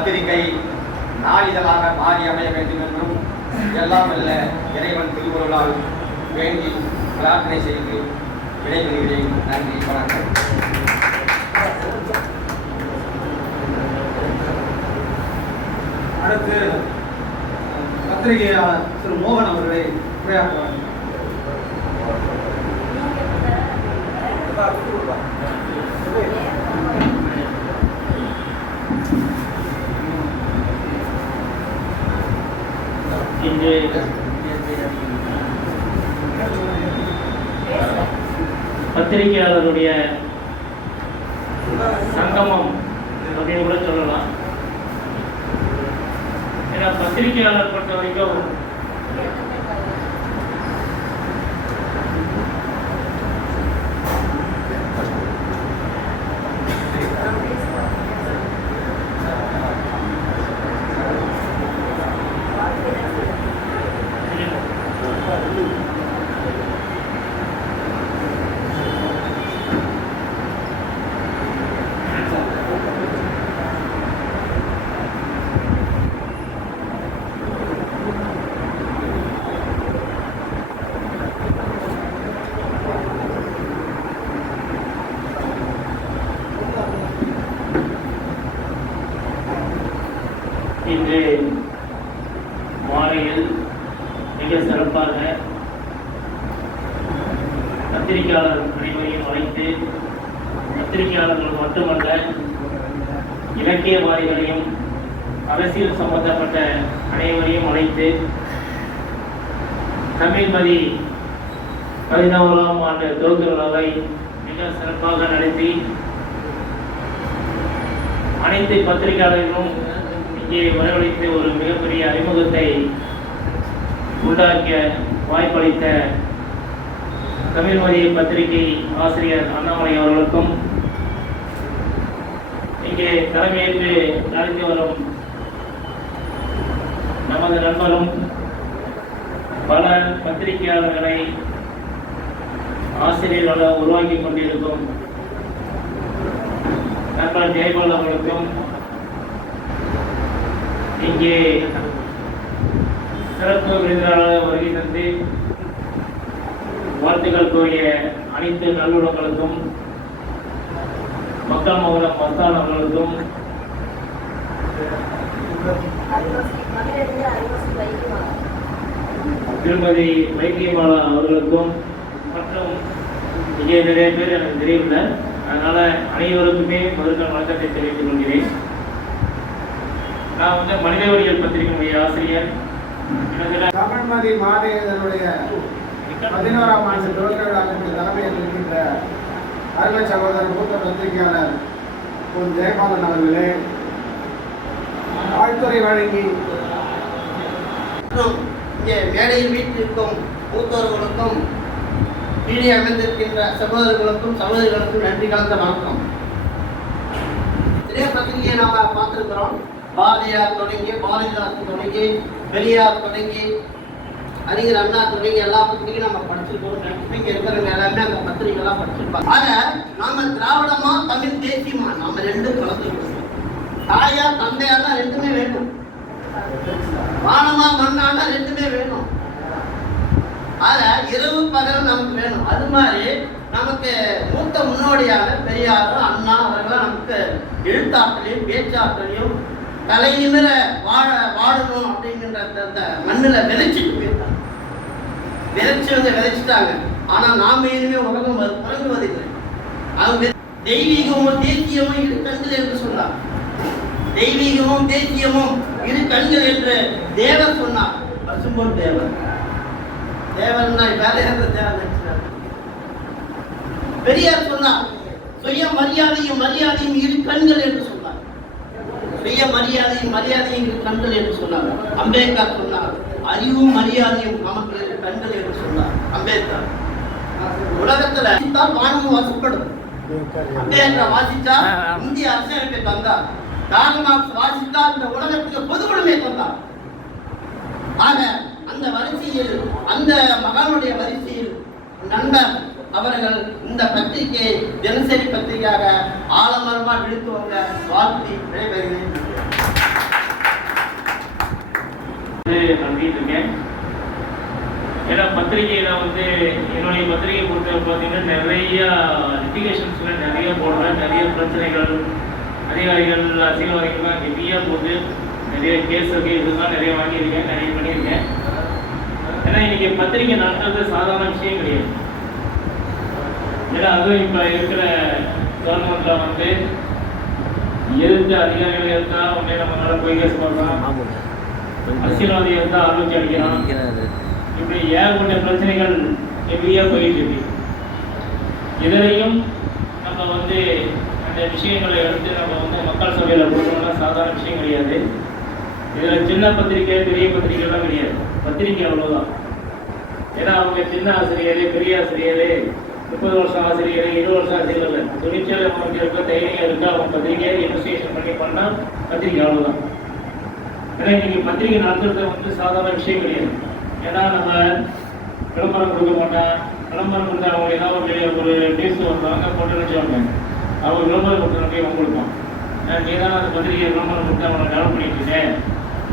பத்திரிகை நாளிதழாக மாறி அமைய வேண்டும் என்றும் எல்லாம் அல்ல இறைவன் திருவுருளால் வேண்டி பிரார்த்தனை செய்து விடைபெறுகிறேன். நன்றி வணக்கம். அடுத்து பத்திரிகையாளர் திரு மோகன் அவர்களை உரையாற்றுவார். இன்று பத்திரிகையாளருடைய சங்கமம் அப்படின்னு கூட சொல்லலாம். ஏன்னா பத்திரிகையாளர் பொறுத்த வரைக்கும் இன்று மாலையில் மிக சிறப்பாக பத்திரிகையாளர் அனைவரையும் அழைத்து பத்திரிகையாளர்கள் மட்டுமல்ல இலக்கியவாதிகளையும் அரசியல் சம்பந்தப்பட்ட அனைவரையும் அழைத்து தமிழ் மதி பதினோராம் ஆண்டு துவக்க விழாவை மிக சிறப்பாக நடத்தி அனைத்து பத்திரிகையாளர்களும் இங்கே வரவழைத்து ஒரு மிகப்பெரிய அறிமுகத்தை உண்டாக்கிய வாய்ப்பளித்த தமிழ் மொழி பத்திரிகை ஆசிரியர் அண்ணாமலை அவர்களுக்கும் இங்கே தலைமையேற்று நடத்தி வரும் நமது நண்பரும் பல பத்திரிகையாளர்களை ஆசிரியர்களாக உருவாக்கி கொண்டிருக்கும் நண்பர் ஜெயபால் அவர்களுக்கும் இங்கே சிறப்பு விருந்தினராக வருகை தந்து வாழ்த்துக்கள் கூறிய அனைத்து நல்லுறவுகளுக்கும் மக்கள் மௌனம் மஸ்தான் அவர்களுக்கும் திருமதி வைத்தியமாலா அவர்களுக்கும் மற்றும் இங்கே நிறைய பேர் எனக்கு தெரியவில்லை அதனால அனைவருக்குமே முதல்ல வணக்கத்தை தெரிவித்துக் கொள்கிறேன். நான் வந்து மனிதவழியல் பத்திரிகையுடைய ஆசிரியர். கிட்டத்தட்ட தமிழ்மதி மாத இதழுடைய பதினோராம் ஆண்டு துவக்க விழாவிற்கு தலைமையில் இருக்கின்ற அருமை சகோதரர் மூத்த பத்திரிகையாளர் பொன் ஜெயபாலன் அவர்களே வாழ்த்துறை வழங்கி. மற்றும் இங்கே மேடையில் வீட்டிற்கும் மூத்தவர்களுக்கும் கீழே அமைந்திருக்கின்ற சகோதரர்களுக்கும் சகோதரிகளுக்கும் நன்றி கலந்த வணக்கம். இதே பத்திரிகையை நாம பார்த்திருக்கிறோம். பாரதியார் தொடங்கி பாரதிதாசன் தொடங்கி பெரியார் தொடங்கி அறிஞர் அண்ணா துறை எல்லா பத்திரிகையும் நம்ம படிச்சிருக்கோம். இங்க இருக்கிறவங்க எல்லாமே அந்த பத்திரிகை எல்லாம் படிச்சிருப்பாங்க. ஆக நாம திராவிடமா தமிழ் தேசியமா நாம ரெண்டும் கலந்துருக்கோம் தாயா தந்தையா தான் ரெண்டுமே வேண்டும் வானமா மண்ணானா ரெண்டுமே வேணும். ஆக இரவு பகல் நமக்கு வேணும். அது மாதிரி நமக்கு மூத்த முன்னோடியான பெரியாரும் அண்ணா அவர்களாம் நமக்கு எழுத்தாற்றலையும் பேச்சாற்றலையும் தலை வாழ வாழணும் அப்படிங்கிற அந்த- அந்த மண்ணில் விதைச்சிட்டு விதைச்சவங்க வந்து விதைச்சிட்டாங்க. ஆனா நாம் இனிமே உலகம் வ- தொடங்குவதில்லை அவங்க தெய்வீகமும் தேத்தியமும் இரு கண்கள் என்று சொன்னார். தெய்வீகமும் தேத்தியமும் இரு கண்கள் என்று தேவர் சொன்னார். பசும்பொன் தேவர். தேவன்னா வேற எந்த தேவர் பெரியார் சொன்னார் சுய மரியாதையும் மரியாதையும் இரு கண்கள் என்று சொன்னார். சுய மரியாதையும் மரியாதையும் இரு கண்கள் என்று சொன்னார். அம்பேத்கர் சொன்னார். அறிவும் மரியாதையும் நமக்கு இரு கண்கள் என்று சொன்னார். அம்பேத்கர். உலகத்துல வாசித்தால் வானமும் வசப்படும் அம்பேத்கர் வாசித்தா இந்திய அரசியலமைப்பை தந்தார். கார்ல் மார்க்ஸ் வாசித்தால் இந்த உலகத்துக்கு பொது உடைமை தந்தார். ஆக அந்த வரிசையில் அந்த மகனுடைய வரிசையில் நண்பர் அவர்கள் இந்த பத்திரிகையை தினசரி பத்திரிகையாக ஆலமரமா விழுத்துவங்க வாழ்த்தி விடைபெறுகிறேன் ஏன்னா பத்திரிகையில் வந்து என்னுடைய பத்திரிகை பொறுத்த பார்த்தீங்கன்னா நிறைய லிட்டிகேஷன்ஸில் நிறைய போடுறேன். நிறைய பிரச்சனைகள் அதிகாரிகள் அரசியல்வாதிகள்லாம் நிறைய போட்டு நிறைய கேஸ் இதெல்லாம் நிறைய வாங்கியிருக்கேன். நிறைய பண்ணியிருக்கேன். ஏன்னா இன்னைக்கு பத்திரிகை நடத்துறது சாதாரண விஷயம் கிடையாது. ஏன்னா அதுவும் இப்போ இருக்கிற கவர்மெண்ட்ல வந்து எதிர்த்து அதிகாரிகள் இருந்தால் உடனே நம்ம மேல போய் கேஸ் பண்ணுறோம் அரசியல்வாதி இருந்தா ஆலோசி அடிக்கிறான். இப்படி ஏகப்பட்ட பிரச்சனைகள் ஹெவியா போயிட்டு இருக்கு. இதுலையும் நம்ம வந்து அந்த விஷயங்களை எடுத்து நம்ம வந்து மக்கள் சபையில போடணும்னா சாதாரண விஷயம் கிடையாது. இதுல சின்ன பத்திரிக்கை பெரிய பத்திரிக்கை எல்லாம் கிடையாது. பத்திரிக்கை அவ்வளவுதான். ஏன்னா அவங்க சின்ன ஆசிரியர் பெரிய ஆசிரியர் முப்பது வருஷம் ஆசிரியர் இருபது வருஷம் ஆசிரியர் இல்லை. துணிச்சல் அவங்களுக்கு இருக்க தைரியம் இருக்கு அவங்க பத்திரிக்கையை இன்வெஸ்டிகேஷன் பண்ணி பண்ணா பத்திரிக்கை அவ்வளவுதான். ஏன்னா இன்னைக்கு பத்திரிக்கை நடத்துறது வந்து சாதாரண விஷயம் கிடையாது. ஏன்னா நம்ம விளம்பரம் கொடுக்க மாட்டோம் விளம்பரம் கொடுத்தா அவங்க ஏதாவது ஒரு ஒரு நியூஸ் வருவாங்க போட்டு வச்சுவாங்க அவங்க விளம்பரம் கொடுத்தா அவங்க கொடுப்பான் ஏன்னா நீ தான் அந்த பத்திரிகை விளம்பரம் கொடுத்து அவனை கவனம் பண்ணிட்டு இருக்கேன்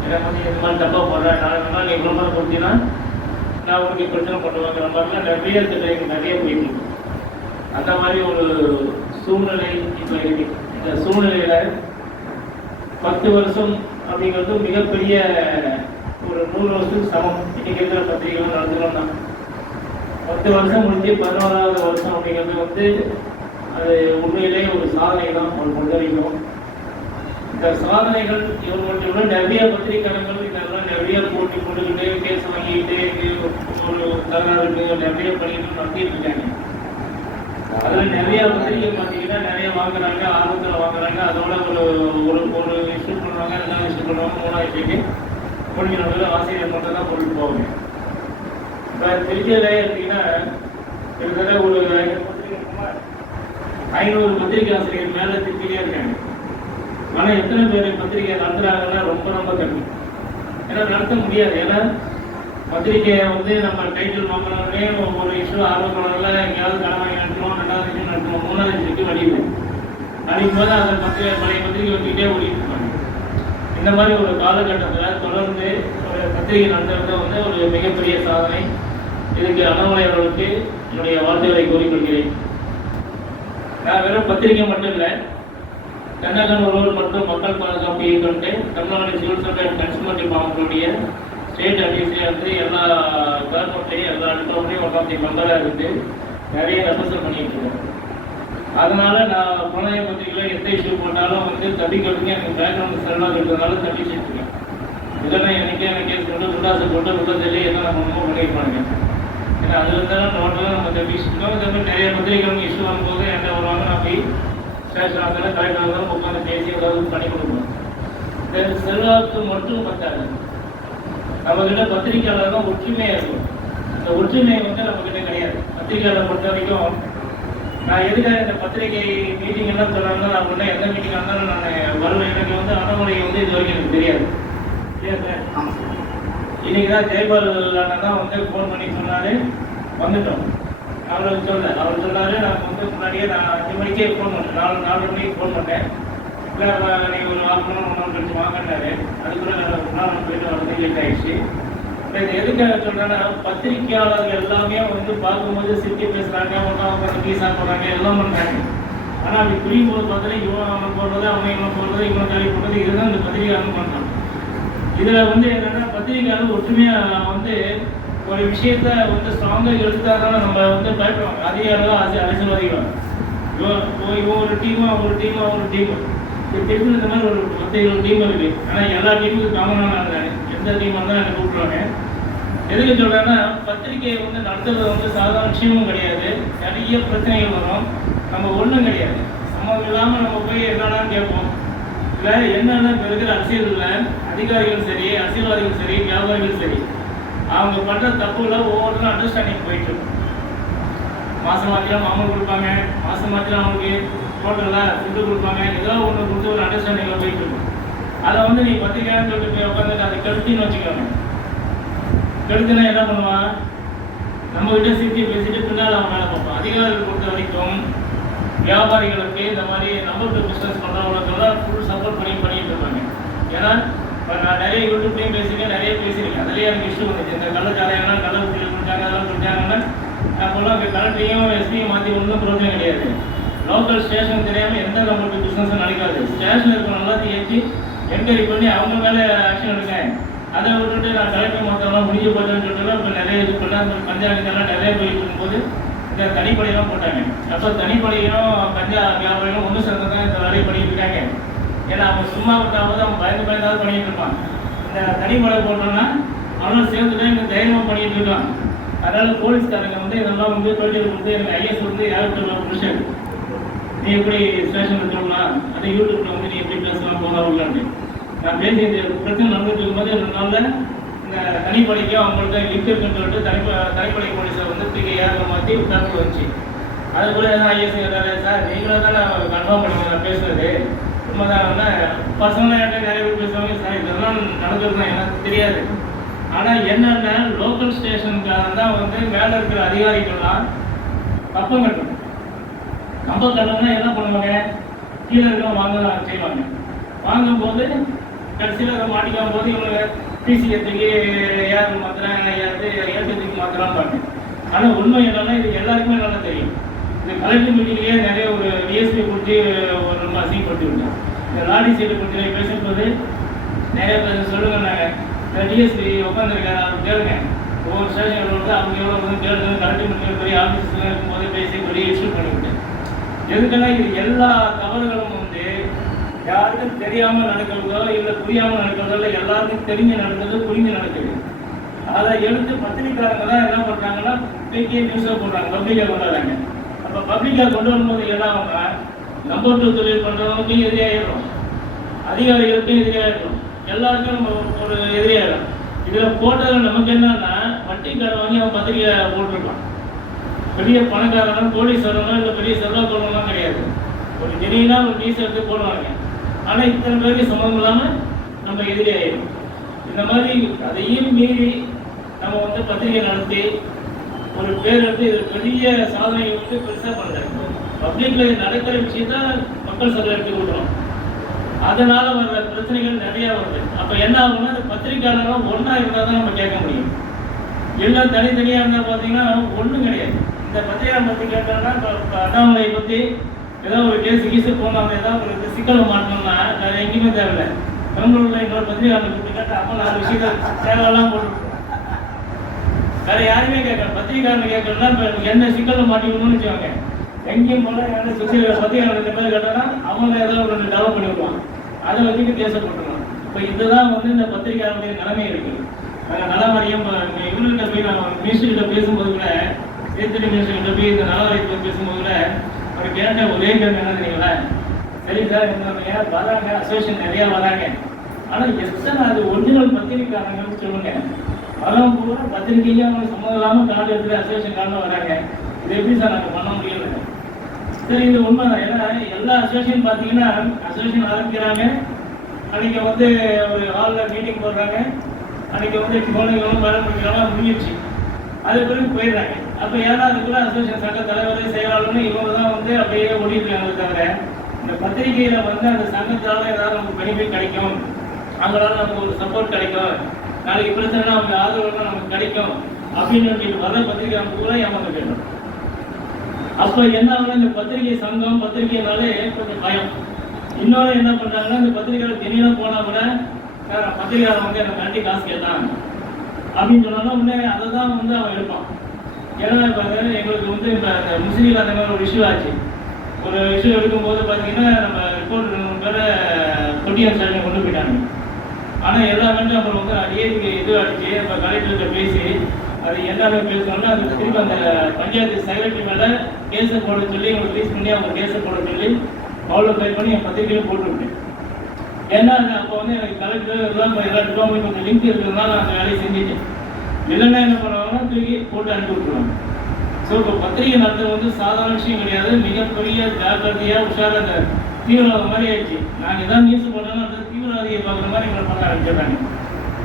ஏன்னா வந்து இந்த மாதிரி தப்பாக போடுறேன் நாளைக்கு நாள் நீ விளம்பரம் கொடுத்தீங்கன்னா நான் உனக்கு பிரச்சனை பண்ணுவாங்கிற மாதிரிலாம் நிறைய திட்டம் நிறைய போயிட்டு அந்த மாதிரி ஒரு சூழ்நிலை இப்போ இருக்கு. இந்த சூழ்நிலையில் பத்து வருஷம் அப்படிங்கிறது மிகப்பெரிய ஒரு நூறு வருஷத்துக்கு சமம். இன்னைக்கு இருக்கிற பத்திரிகைகள் நடத்துகிறோம்னா பத்து வருஷம் முடிஞ்சு பதினோராவது வருஷம் அப்படிங்கிறது வந்து அது உண்மையிலேயே ஒரு சாதனை தான் ஒரு கொண்டறிக்கும் இந்த சாதனைகள் இவங்கள்ட்ட நிறைய பத்திரிகையாளர்கள் இதெல்லாம் நிறைய போட்டி போட்டுக்கிட்டு கேஸ் வாங்கிக்கிட்டு ஒரு தகராறு நிறைய பணிகள் நடத்திட்டு இருக்காங்க. அதுல நிறைய பத்திரிகை பார்த்தீங்கன்னா நிறைய வாங்குறாங்க ஆர்வத்தில் வாங்குறாங்க. அதோட ஒரு ஒரு ஒரு இஷ்யூ பண்றாங்க ரெண்டாவது இஷ்யூ பண்ணுவாங்க மூணாவது இஷ்யூக்கு முடிஞ்ச நடுவில் ஆசிரியர் மட்டும் தான் பொருள் போவாங்க. இப்போ திருச்சியில் எடுத்தீங்கன்னா கிட்டத்தட்ட ஒரு ஐநூறு பத்திரிகை ஆசிரியர் மேலே திருச்சியிலே இருக்காங்க. ஆனால் எத்தனை பேர் பத்திரிகை நடத்துறாங்கன்னா ரொம்ப ரொம்ப கம்மி. ஏன்னா நடத்த முடியாது. ஏன்னா பத்திரிக்கையை வந்து நம்ம டைட்டில் வாங்கினோடனே ஒரு இஷ்யூ ஆர்வம் எங்கேயாவது கடன் நடத்துவோம் ரெண்டாவது இஷ்யூ அடிக்கும் போது அந்த பத்திரிகை பழைய பத்திரிகை வச்சுக்கிட்டே ஓடிட்டு இருப்பாங்க. இந்த மாதிரி ஒரு காலகட்டத்தில் தொடர்ந்து ஒரு பத்திரிகை நடத்துறது வந்து ஒரு மிகப்பெரிய சாதனை. இதுக்கு அண்ணாமலை அவர்களுக்கு என்னுடைய வாழ்த்துக்களை கூறிக்கொள்கிறேன். நான் வெறும் பத்திரிகை மட்டும் இல்லை கண்ணகன் ஒருவர் மற்றும் மக்கள் பாதுகாப்பு இயக்கம்ட்டு Tamil Nadu civil supply and consumer டிபார்ட்மெண்ட்டுடைய state அட்வைஸில் வந்து எல்லா கவர்மெண்ட்லேயும் எல்லா டிபார்ட்மெண்ட்லையும் ஒன் ஆஃப் மெம்பராக இருந்து நிறைய ரெப்ரசன்ட் பண்ணிட்டு இருக்கோம் அதனால நான் புனைய பத்திரிகையில் எந்த இஷ்யூ போட்டாலும் வந்து தப்பிக்கிறதுக்கு எனக்கு பேக்ரவுண்ட் சரியாக இருக்கிறதுனால தட்டி இருக்கேன் இதெல்லாம் எனக்கே எனக்கு கேஸ் போட்டு குண்டாசை போட்டு உள்ள தள்ளி நம்ம ரொம்ப பண்ணியிருப்பாங்க ஏன்னா அதுல இருந்தாலும் டோட்டலாக நம்ம தப்பிச்சுட்டு இதே மாதிரி நிறைய பத்திரிகைகள் இஷ்யூ வரும்போது என்ன வருவாங்க. நான் போய் ஸ்டேஷன் ஆகிற கலெக்டர் ஆகிற உட்காந்து பேசி ஏதாவது பண்ணி கொடுக்கணும் இந்த செல்வாக்கு மட்டும் பத்தாது. நம்ம கிட்ட பத்திரிகையாளர்கள் ஒற்றுமையாக இருக்கும். இந்த ஒற்றுமை வந்து நம்ம கிட்ட கிடையாது. பத்திரிகையாளர் பொறுத்த வரைக்கும் நான் எதுக்காக இந்த பத்திரிகை மீட்டிங் எல்லாம் சொல்றாங்க அப்படின்னா எந்த மீட்டிங் இருந்தாலும் நான் வருவேன். எனக்கு வந்து அண்ணாமலை வந்து இது வரைக்கும் எனக்கு தெரியாது. இல்லையா சார் இன்னைக்கு தான் ஜெயபால் அண்ணன் தான் வந்து ஃபோன் பண்ணி சொன்னாரு. வந்துட்டோம். அவருக்கு சொல்ல அவர் சொன்னாரு நான் வந்து முன்னாடியே நான் அஞ்சு மணிக்கே ஃபோன் பண்ணேன். நாலு நாலு மணிக்கு ஃபோன் பண்ணேன். இல்லை நீங்கள் ஒரு ஆஃப் அன் ஒன் ஹவர் கழிச்சு வாங்கினாரு அதுக்குள்ள நான் போயிட்டு வரது லேட் இது எதுக்காக சொல்றேன்னா பத்திரிகையாளர்கள் எல்லாமே வந்து பார்க்கும்போது சிரிக்க பேசுறாங்க ஒன்றா உட்காந்து பீஸா போடுறாங்க எல்லாம் பண்றாங்க. ஆனா அப்படி புரியும் போது பார்த்தாலே இவன் அவன் போடுறது அவன் இவன் போடுறது இவன் காலி போடுறது இதுதான் இந்த பத்திரிகையாளர் பண்றான். இதுல வந்து என்னன்னா பத்திரிகையாளர் ஒற்றுமையா வந்து ஒரு விஷயத்த வந்து ஸ்ட்ராங்கா எடுத்தாதான் நம்ம வந்து பயப்படுவாங்க. அதிகாரம் அரசு அரசியல்வாதிகள் இவன் இவன் இவன் ஒரு டீமா ஒரு டீமா ஒரு டீம் இப்படி இந்த மாதிரி ஒரு பத்து இருபது டீம் இருக்கு. ஆனால் எல்லா டீமுக்கும் காமனான ஆளுதானே எந்த டீம் இருந்தாலும் எனக்கு கூப்பிடுவாங்க. எதுக்கு சொல்கிறேன்னா பத்திரிகையை வந்து நடத்துறது வந்து சாதாரண விஷயமும் கிடையாது. நிறைய பிரச்சனைகள் வரும். நம்ம ஒன்றும் கிடையாது. சம்மந்தம் இல்லாமல் நம்ம போய் என்னடான்னு கேட்போம். இல்லை என்னென்ன இப்போ இருக்கிற அரசியலில் அதிகாரிகள் சரி அரசியல்வாதிகள் சரி வியாபாரிகள் சரி அவங்க பண்ணுற தப்புகளை ஒவ்வொருத்தரும் அண்டர்ஸ்டாண்டிங் போயிட்டு மாதம் மாசம் மாத்திரம் கொடுப்பாங்க. மாதம் மாத்திரம் அவங்களுக்கு ஹோட்டலில் ஃபுட்டு கொடுப்பாங்க. ஏதோ ஒன்று கொடுத்து ஒரு அண்டர்ஸ்டாண்டிங்கில் போயிட்டு இருக்கும். அதை வந்து நீ பத்திரிக்கையான்னு சொல்லிட்டு போய் உட்காந்து அதை கெடுத்தின்னு வச்சுக்கோங்க. கெடுத்துனா என்ன பண்ணுவான்? நம்ம கிட்ட சிரிச்சு பேசிட்டு பின்னால் அவன் வேலை பார்ப்பான். அதிகாரிகள் பொறுத்த வரைக்கும் வியாபாரிகளுக்கு இந்த மாதிரி நம்பர் டூ பிஸ்னஸ் பண்ணுறவங்களுக்கெல்லாம் ஃபுல் சப்போர்ட் பண்ணி பண்ணிட்டு இருப்பாங்க. ஏன்னா இப்போ நான் நிறைய யூடியூப்லேயும் பேசியிருக்கேன் நிறைய பேசியிருக்கேன். அதுலேயே எனக்கு இஷ்யூ வந்துச்சு. இந்த கள்ளச்சாலையெல்லாம் கள்ள ஊசியில் கொடுத்தாங்க அதெல்லாம் கொடுத்தாங்கன்னா அப்போல்லாம் அங்கே கலெக்டரையும் எஸ்பியும் மாற்றி ஒன்றும் பிரச்சனை கிடையாது. லோக்கல் ஸ்டேஷன் தெரியாமல் எந்த நம்மளுக்கு பிஸ்னஸும் நடக்காது. ஸ்டேஷனில் இருக்கிற எல்லாத்தையும் ஏற்றி என்கொயரி பண்ணி அவங்க மேலே ஆக்ஷன் எடுங்க. அதை விட்டுட்டு நான் கலெக்டர் மொத்தம்லாம் முடிஞ்சு போதுன்னு இப்போ நிறைய இது பண்ண பஞ்சாயத்துலாம் நிறைய போயிட்டு இருக்கும்போது இந்த தனிப்படையெல்லாம் போட்டாங்க. அப்போ தனிப்படையும் பஞ்சா வியாபாரிகளும் ஒன்று சேர்ந்து தான் இந்த வேலையை பண்ணிட்டு இருக்காங்க. ஏன்னா அவன் சும்மா விட்டாவது அவன் பயந்து பயந்தாவது பண்ணிட்டு இருப்பான் இந்த தனிப்படை போட்டோம்னா அவனும் சேர்ந்துட்டு எனக்கு தைரியமாக பண்ணிட்டு இருக்கான் அதனால போலீஸ்காரங்க வந்து இதெல்லாம் வந்து தொழில் கொடுத்து எனக்கு ஐஎஸ் வந்து யாருக்கு புருஷன் நீ எப்படி ஸ்டேஷன் சொல்லலாம் அதை யூடியூப்ல வந்து நீ எப்படி பேசலாம் நான் பேசி இந்த பிரச்சனை நடந்துட்டு இருக்கும்போது ரெண்டு இந்த தனிப்படைக்கும் அவங்கள்ட்ட லிங்க் இருக்குன்னு சொல்லிட்டு தனிப்ப தனிப்படை போலீஸை வந்து தூக்கி ஏற மாற்றி பேப்பர் வந்துச்சு அது கூட எதாவது ஐஎஸ் ஏதாவது சார். நீங்களும் தானே கன்ஃபார்ம் பண்ணுங்க நான் பேசுறது. உண்மைதான். பர்சனலாக என்கிட்ட நிறைய பேர் பேசுவாங்க. சார் இதெல்லாம் நடக்கிறது எனக்கு தெரியாது. ஆனால் என்னென்ன லோக்கல் ஸ்டேஷனுக்காக தான் வந்து மேலே இருக்கிற அதிகாரிகள்லாம் கப்பம் கட்டணும் நம்ம கட்டணும்னா என்ன பண்ணுவாங்க? கீழே இருக்க வாங்க செய்வாங்க. வாங்கும்போது கடைசியில் அதை மாட்டிக்காம போது இவங்க பிசி ஏர் மாத்திரம் ஏற்று ஏற்றத்துக்கு மாத்திரம் பாட்டு ஆனால் உண்மை என்னன்னா இது எல்லாருக்குமே நல்லா தெரியும். இந்த கலெக்டர் மீட்டிங்லேயே நிறைய ஒரு டிஎஸ்பி குறித்து ஒரு ரொம்ப அசிங்கப்படுத்தி விட்டோம் இந்த லாரி சீட்டு குறித்து பேசும்போது நிறைய பேர் சொல்லுங்க நாங்கள் டிஎஸ்பி உட்காந்துருக்காரு அவர் கேளுங்க. ஒவ்வொரு ஸ்டேஷன் எவ்வளோ அவங்க எவ்வளோ வந்து கேளுங்க. கலெக்டர் மீட்டிங் போய் ஆஃபீஸில் இருக்கும்போது பேசி பெரிய இஷ்யூ பண்ணி விட்டேன் எதுக்குன்னா இது எல்லா தவறுகளும் யாருக்கும் தெரியாம நடக்கிறதோ இல்ல புரியாம நடக்கிறதோ இல்ல எல்லாருக்கும் தெரிஞ்சு நடந்தது புரிஞ்சு நடக்குது. அதை எடுத்து பத்திரிக்காரங்க தான் என்ன பண்றாங்கன்னா பேக்கிய நியூஸை போடுறாங்க பப்ளிக்கா கொண்டாடுறாங்க. அப்ப பப்ளிக்கா கொண்டு வரும்போது என்ன ஆகும்னா நம்பர் டூ தொழில் பண்றவங்களுக்கும் எதிரியாயிடும் அதிகாரிகளுக்கும் எதிரியாயிடும் எல்லாருக்கும் நம்ம ஒரு எதிரியாயிடும் இதுல போட்டதுல நமக்கு என்னன்னா வட்டிக்காரன் வாங்கி அவன் பத்திரிக்கை போட்டிருப்பான். பெரிய பணக்காரனும் வரணும் இல்லை பெரிய செல்வாக்கோலாம் கிடையாது. ஒரு திடீர்னா ஒரு நியூஸ் எடுத்து போடுவாங்க ஆனால் இத்தனை பேருக்கு சம்மந்தம் இல்லாமல் நம்ம எதிரி ஆயிடும். இந்த மாதிரி அதையும் மீறி நம்ம வந்து பத்திரிகை நடத்தி ஒரு பேர் எடுத்து இது பெரிய சாதனை வந்து பெருசாக பண்ணுறாங்க பப்ளிக்கில் நடக்கிற விஷயத்த மக்கள் சபை எடுத்து கொடுக்குறோம் அதனால் வர்ற பிரச்சனைகள் நிறையா வருது. அப்போ என்ன ஆகும்னா அந்த பத்திரிக்கையாளரும் ஒன்றா இருந்தால் தான் நம்ம கேட்க முடியும். எல்லாம் தனித்தனியாக இருந்தால் பார்த்தீங்கன்னா ஒன்றும் கிடையாது. இந்த பத்திரிகை பற்றி கேட்டோம்னா இப்போ இப்போ அண்ணாமலை பற்றி ஏதோ ஒரு கேஸ் கீசு போனாங்க ஏதாவது ஒரு சிக்கலை மாட்டணும்னா அது எங்கேயுமே தேவையில்லை. பெங்களூரில் இன்னொரு பத்திரிகையாளர் கூப்பிட்டு கேட்டால் அப்போ நாலு விஷயத்தை தேவையெல்லாம் போட்டு வேற யாருமே கேட்கல. பத்திரிகையாளர் கேட்கலன்னா இப்போ என்ன சிக்கலில் மாட்டிக்கணும்னு வச்சுக்கோங்க. எங்கேயும் போல யாரும் சுற்றி பத்திரிகையாளர் பேர் கேட்டோன்னா அவங்க ஏதோ ஒரு டெவலப் பண்ணி விடுவாங்க. அதை வச்சுட்டு பேசப்பட்டுருவோம் இப்போ இதுதான் வந்து இந்த பத்திரிகையாளருடைய நிலைமை இருக்குது நாங்கள் நலவாரியம் இவர்கிட்ட போய் நான் மினிஸ்டர்கிட்ட பேசும்போது கூட சேத்துடி மினிஸ்டர்கிட்ட போய் இந்த நலவாரியத்தில் பேசும்போது கூட அவர் கேட்ட ஒரே கேள்வி என்ன தெரியுங்களா சரி சார் என்ன வராங்க அசோசியேஷன் நிறையா வராங்க. ஆனால் எத்தனை அது ஒரிஜினல் பத்திரிக்கையாளங்கன்னு சொல்லுங்க. அதெல்லாம் பூரா பத்திரிக்கையும் அவங்க சம்மந்தம் இல்லாமல் கார்டு எடுத்து அசோசியேஷன் கார்டில் வராங்க. இது எப்படி சார் நாங்கள் பண்ண முடியல சரி இது உண்மைதான். ஏன்னா எல்லா அசோசியேஷன் பார்த்தீங்கன்னா அசோசியேஷன் ஆரம்பிக்கிறாங்க. அன்னைக்கு வந்து ஒரு ஹாலில் மீட்டிங் போடுறாங்க. அன்னைக்கு வந்து குழந்தைங்களும் வர முடிக்கலாம் முடிஞ்சிருச்சு. அது பிறகு போயிடுறாங்க. அப்போ ஏன்னா கூட அசோசியேஷன் சட்ட தலைவர் செயலாளர்னு இவங்க தான் வந்து அப்படியே ஓடிட்டுருக்காங்க தவிர இந்த பத்திரிகையில் வந்து அந்த சங்கத்தால் ஏதாவது நமக்கு பெனிஃபிட் கிடைக்கும். அவங்களால நமக்கு ஒரு சப்போர்ட் கிடைக்கும். நாளைக்கு பிரச்சனைனா அவங்க ஆதரவுலாம் நமக்கு கிடைக்கும். அப்படின்னு சொல்லிட்டு வர பத்திரிகை அமைப்பு கூட ஏமாந்து போயிடும் அப்போ என்ன ஆகுனா இந்த பத்திரிகை சங்கம் பத்திரிகைனாலே கொஞ்சம் பயம். இன்னொரு என்ன பண்ணுறாங்கன்னா இந்த பத்திரிகையில் திடீர்னு போனால் கூட பத்திரிகையாளர் வந்து எனக்கு கண்டி காசு கேட்டான் அப்படின்னு சொன்னாலும் உடனே அதை தான் வந்து அவன் எடுப்பான். ஏன்னா பார்த்தீங்கன்னா எங்களுக்கு வந்து இப்போ அந்த முஸ்லீம் அந்த மாதிரி ஒரு இஷ்யூ ஆச்சு. ஒரு இஷ்யூ எடுக்கும்போது பார்த்தீங்கன்னா நம்ம ரிப்போர்ட் ரெண்டு பேரை கொட்டியார் கொண்டு போயிட்டாங்க. ஆனால் எல்லா மட்டும் அப்புறம் வந்து அடியேக்கு இது அடிச்சு அப்போ கலெக்டர்கிட்ட பேசி அது எல்லாமே பேசணும்னா அது திரும்ப அந்த பஞ்சாயத்து செக்ரட்டரி மேலே கேஸை போட சொல்லி அவங்க ரிலீஸ் பண்ணி அவங்க கேஸை போட சொல்லி அவ்வளோ பே பண்ணி என் பத்திரிகையில போட்டு விட்டேன் ஏன்னா அப்போ வந்து எனக்கு கலெக்டர் எல்லாம் எல்லா டிபார்ட்மெண்ட் கொஞ்சம் லிங்க் இருக்கிறதுனால நான் அந்த வேலையை செஞ்சுட்டேன். இல்லைன்னா என்ன பண்ணுவாங்கன்னா தூக்கி போட்டு அனுப்பி விட்டுருவாங்க. ஸோ இப்போ பத்திரிகை நடத்துறது வந்து சாதாரண விஷயம் கிடையாது. மிகப்பெரிய ஜாக்கிரதையாக உஷாராக அந்த தீவிரவாதம் மாதிரி ஆயிடுச்சு. நாங்கள் எதாவது நியூஸ் போட்டாலும் அந்த தீவிரவாதியை பார்க்குற மாதிரி எங்களை பண்ண ஆரம்பிச்சிடுறாங்க.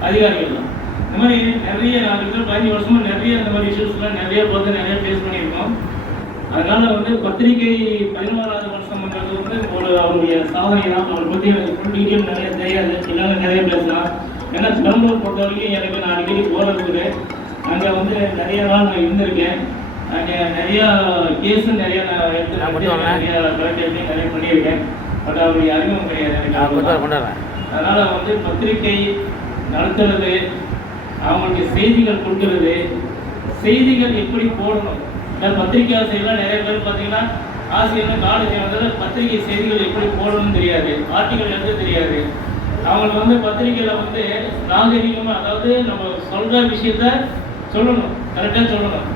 அதிகாரிகள் இந்த மாதிரி நிறைய நாங்கள் பதினஞ்சு வருஷமா நிறைய இந்த மாதிரி இஷ்யூஸ்லாம் நிறைய பார்த்து நிறைய ஃபேஸ் பண்ணியிருக்கோம். அதனால வந்து பத்திரிகை பதினோராவது வருஷம்ன்றது வந்து ஒரு அவருடைய சாதனை தான் அவரை பற்றி எனக்கு ஃபுல் டீட்டெயில் நிறைய தெரியாது. இல்லைன்னா நிறைய பேசலாம். ஏன்னா பெரம்பலூர் பொறுத்த வரைக்கும் எனக்கு நான் அடிக்கடி போகிறது அங்கே வந்து நிறைய நாள் நான் இருந்திருக்கேன். அங்கே நிறைய கேஸும் நிறைய நான் எடுத்து நிறைய நிறைய பண்ணியிருக்கேன். பட் அவருடைய அறிமுகம் கிடையாது எனக்கு. அதனால வந்து பத்திரிகை நடத்துறது அவங்களுக்கு செய்திகள் கொடுக்கறது செய்திகள் எப்படி போடணும்? இந்த பத்திரிகை ஆசிரியர்லாம் நிறைய பேர் பார்த்தீங்கன்னா ஆசிரியர் காலேஜ் வந்து பத்திரிகை செய்திகள் எப்படி போடணும்னு தெரியாது. ஆர்டிகல் எழுத தெரியாது. அவங்களுக்கு வந்து பத்திரிக்கையில் வந்து நாகரிகமாக அதாவது நம்ம சொல்கிற விஷயத்த சொல்லணும். கரெக்டாக சொல்லணும்.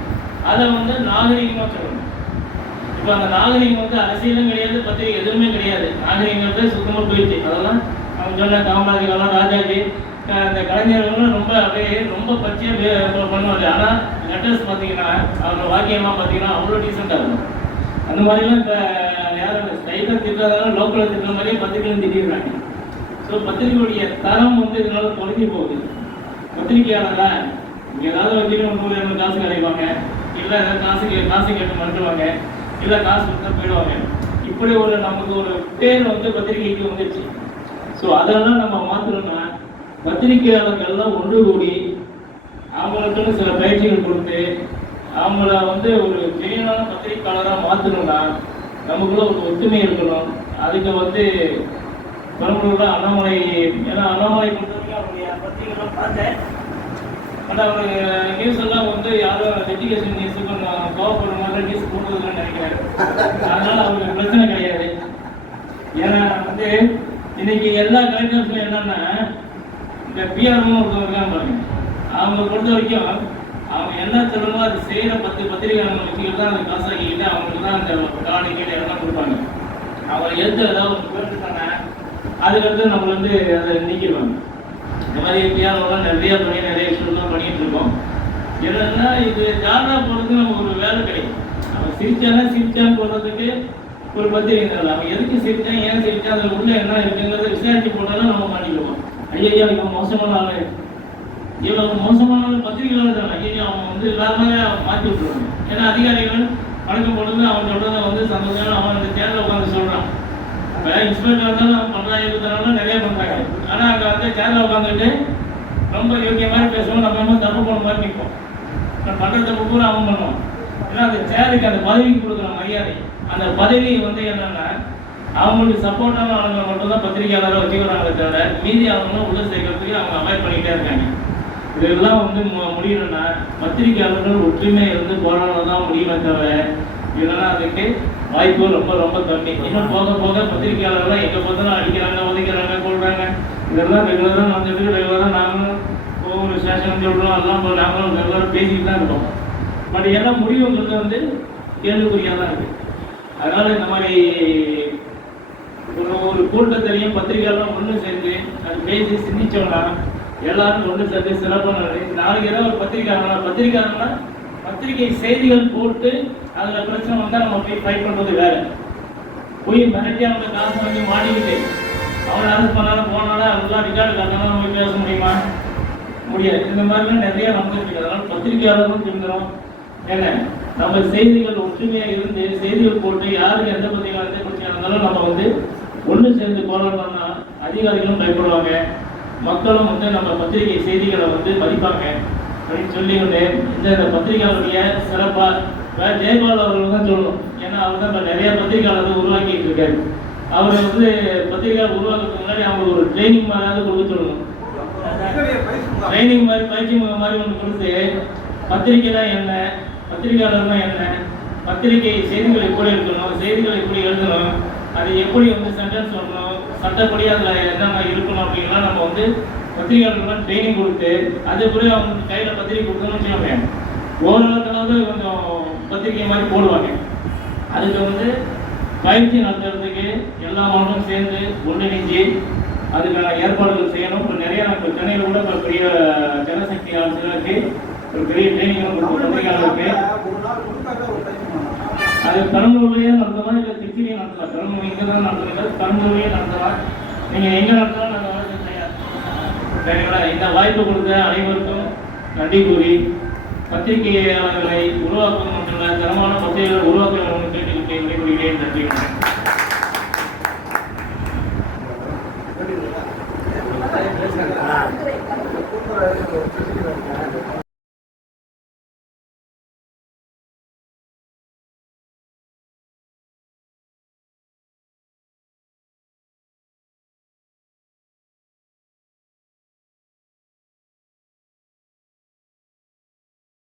அதை வந்து நாகரிகமாக சொல்லணும். இப்போ அந்த நாகரிகம் வந்து அரசியலும் கிடையாது பத்திரிகை எதுவுமே கிடையாது. நாகரிகங்கிறது சுத்தமாக போயிடுச்சு. அதெல்லாம் அவங்க சொன்ன காமராஜர்கள்லாம் ராஜாஜி அந்த கலைஞர்கள்லாம் ரொம்ப அப்படியே ரொம்ப பச்சையாக பண்ணுவாங்க. ஆனால் லெட்டர்ஸ் பார்த்தீங்கன்னா அவங்க வாக்கியமாக பார்த்தீங்கன்னா அவ்வளோ டீசெண்டாக இருக்கும். அந்த மாதிரிலாம் இப்போ யாரும் ஸ்டைலாக திட்டுறதாலும் லோக்கலில் திட்டுற மாதிரியே பத்திரிகையும் திட்டிடுறாங்க. ஸோ பத்திரிகையுடைய தரம் வந்து இதனால குறைஞ்சி போகுது. பத்திரிகையாளரா இங்கே ஏதாவது வச்சுட்டு ஒரு நூறு இரநூறு காசு கிடைப்பாங்க இல்லை ஏதாவது காசு கே- காசு கேட்டு மறுத்துவாங்க இல்லை காசு கொடுத்தா போயிடுவாங்க. இப்படி ஒரு நமக்கு ஒரு பேர் வந்து பத்திரிகைக்கு வந்துடுச்சு ஸோ அதெல்லாம் நம்ம மாற்றணும்னா பத்திரிகையாளர்கள்லாம் ஒன்று கூடி அவங்களுக்குன்னு சில பயிற்சிகள் கொடுத்து அவங்கள வந்து ஒரு ஜெனியனான பத்திரிகையாளராக மாற்றணும்னா நமக்குள்ள ஒரு ஒத்துமை இருக்கணும். அதுக்கு வந்து பெரம்பலூர்ல அண்ணாமலை ஏன்னா அண்ணாமலை பொறுத்தவரைக்கும் அவருடைய பத்திரிகைலாம் பார்த்தேன் ஆனால் அவர் நியூஸ் எல்லாம் வந்து யாரும் எஜுகேஷன் நியூஸ் கொஞ்சம் கோவப்படுற மாதிரி நியூஸ் போடுறதுன்னு நினைக்கிறாரு. அதனால அவருக்கு பிரச்சனை கிடையாது. ஏன்னா வந்து இன்னைக்கு எல்லா கலெக்டர்ஸும் என்னன்னா இந்த பிஆர்ஓ ஒருத்தவங்க இருக்காங்க பாருங்க. அவங்க பொறுத்த வரைக்கும் அவங்க என்ன சொல்லணுமோ அது செய்கிற பத்து பத்திரிகையாளர்கள் வச்சுக்கிட்டு தான் அந்த காசாக்கிக்கிட்டு அவங்களுக்கு தான் அந்த காணிக்கையில் கீழே எல்லாம் கொடுப்பாங்க. அவர் எந்த ஏதாவது ஒரு கேட்டுட்டாங்க அதுக்கடுத்து நம்ம வந்து அதை நீக்கிடுவாங்க. இந்த மாதிரி பியானோலாம் நிறைய பண்ணி நிறைய விஷயம்லாம் பண்ணிட்டு இருக்கோம். என்னன்னா இது ஜாதா போகிறது நமக்கு ஒரு வேலை கிடைக்கும். நம்ம சிரிச்சானா சிரிச்சான்னு போடுறதுக்கு ஒரு பத்திரிகை தரல அவன் எதுக்கு சிரிச்சான் ஏன் சிரிச்சான் அதில் உள்ள என்ன இருக்குங்கிறத விசாரிச்சு போட்டாலும் நம்ம மாட்டிக்குவோம் ஐயா இவன் மோசமான ஆளு. இவ்வளவு மோசமான ஆளு பத்திரிகையாளர் தானே. ஐயா அவன் வந்து வேற மாற்றி விட்டுருவாங்க. ஏன்னா அதிகாரிகள் வணக்கம் போடுறது அவன் சொல்றதை வந்து சந்தோஷம் அவன் அந்த தேர்தல் உட்காந்து சொல்றான். இப்போ இன்ஸ்பெக்டர் இருந்தாலும் அவன் பண்றாங்க நிறைய பண்ணுறாங்க ஆனால் அங்கே வந்து சேர்ல உட்காந்துட்டு ரொம்ப யோக்கிய மாதிரி பேசுவோம். நம்ம ரொம்ப தப்பு பண்ண மாதிரி நிற்போம் நம்ம பண்ற தப்பு பூரா அவன் பண்ணுவான் ஏன்னா அந்த சேருக்கு அந்த பதவிக்கு கொடுக்குற மரியாதை அந்த பதவி வந்து என்னென்னா அவங்களுக்கு சப்போர்ட்டான ஆளுங்க மட்டும்தான் பத்திரிகையாளராக வச்சுக்கிறாங்களே தவிர மீதி அவங்க உள்ள சேர்க்கறதுக்கு அவங்க அவாய்ட் பண்ணிக்கிட்டே இருக்காங்க. இதெல்லாம் வந்து மு- முடியணும்னா பத்திரிகையாளர்கள் ஒற்றுமை இருந்து போராடம் தான் முடியுமே தவிர இல்லைன்னா அதுக்கு வாய்ப்பு ரொம்ப ரொம்ப கம்மி. இன்னும் போக போக பத்திரிகையாளர்கள் எங்க பார்த்தாலும் அடிக்கிறாங்க உதைக்கிறாங்க கொள்றாங்க. இதெல்லாம் ரெகுலராக நடந்துட்டு ரெகுலராக நாங்களும் ஒவ்வொரு ஸ்டேஷன் சொல்கிறோம் எல்லாம் நாங்களும் ரெகுலராக பேசிக்கிட்டு தான் இருக்கோம். பட் என்ன முடிவுங்கிறது வந்து கேள்விக்குறியாக தான் இருக்குது அதனால் இந்த மாதிரி ஒரு ஒரு கூட்டத்திலையும் பத்திரிகையெல்லாம் ஒன்று சேர்ந்து அது பேசி சிந்திச்சோம்னா எல்லாரும் ஒன்று சேர்ந்து சிறப்பான நாளைக்கு ஏதாவது ஒரு பத்திரிகையாளனா பத்திரிகையாளனா பத்திரிகை செய்திகள் போட்டு அதில் பிரச்சனை வந்தால் நம்ம போய் ஃபைட் பண்ணுறது வேற. போய் மிரட்டி அவங்க காசு வாங்கி மாடிக்கிட்டு அவனை அரசு பண்ணாலும் போனாலும் அதெல்லாம் ரிகார்டு காட்டினாலும் நம்ம பேச முடியுமா? முடியாது. இந்த மாதிரிலாம் நிறைய நடந்துருக்கு. அதனால் பத்திரிகையாளர்களும் திருந்துறோம் என்ன? நம்ம செய்திகள் ஒற்றுமையாக இருந்து செய்திகள் போட்டு யாருக்கு எந்த பத்திரிகை எந்த பிரச்சனை இருந்தாலும் நம்ம வந்து ஒன்று சேர்ந்து போராடணும்னா அதிகாரிகளும் பயப்படுவாங்க. மக்களும் வந்து நம்ம பத்திரிகை செய்திகளை வந்து மதிப்பாங்க. அப்படின்னு சொல்லி இந்த இந்த பத்திரிகையாளருடைய சிறப்பா வேற ஜெயபால் அவர்கள் தான் சொல்லணும். ஏன்னா அவர் தான் இப்போ நிறைய பத்திரிகையாளர் உருவாக்கிட்டு இருக்காரு. அவர் வந்து பத்திரிகை உருவாக்குறதுக்கு முன்னாடி அவங்க ஒரு ட்ரைனிங் மாதிரியாவது கொடுக்க சொல்லணும். ட்ரைனிங் மாதிரி பயிற்சி மாதிரி ஒன்று கொடுத்து பத்திரிக்கைனா என்ன பத்திரிகையாளர்னா என்ன பத்திரிகை செய்திகள் எப்படி இருக்கணும் செய்திகள் எப்படி எழுதணும் அது எப்படி வந்து சென்டென்ஸ் சொல்லணும் சட்டப்படி அதில் என்னென்ன இருக்கணும் அப்படின்லாம் நம்ம வந்து பத்திரிகையாளர்கள்லாம் ட்ரைனிங் கொடுத்து அதுக்குள்ளே அவங்க கையில் பத்திரிகை கொடுத்தோம்னு வச்சுக்கோங்க வந்து கொஞ்சம் பத்திரிகை மாதிரி போடுவாங்க. அதுக்கு வந்து பயிற்சி நடத்துறதுக்கு எல்லா மாவட்டமும் சேர்ந்து ஒன்றிணைஞ்சு அதுக்கான ஏற்பாடுகள் செய்யணும். இப்போ நிறைய இப்போ சென்னையில் கூட இப்போ பெரிய ஜனசக்தி ஆட்சிகளுக்கு ஒரு பெரிய ட்ரைனிங் கொடுக்கும் பத்திரிகையாளருக்கு. அது பெரம்பலூர்லயே நடத்தலாம் இல்லை திருச்சிலையும் நடத்தலாம். பெரம்பலூர் இங்கே தான் நடத்துறீங்க. பெரம்பலூர்லயே நடத்தலாம். நீங்கள் எங்கே நடத்தலாம் நாங்கள் வரது தயார் சரிங்களா இந்த வாய்ப்பு கொடுத்த அனைவருக்கும் நன்றி கூறி பத்திரிகையாளர்களை உருவாக்குவது மட்டுமல்ல தரமான பத்திரிகைகளை உருவாக்க வேண்டும் என்று கேட்டுக்கொண்டு விடைபெறுகிறேன். நன்றி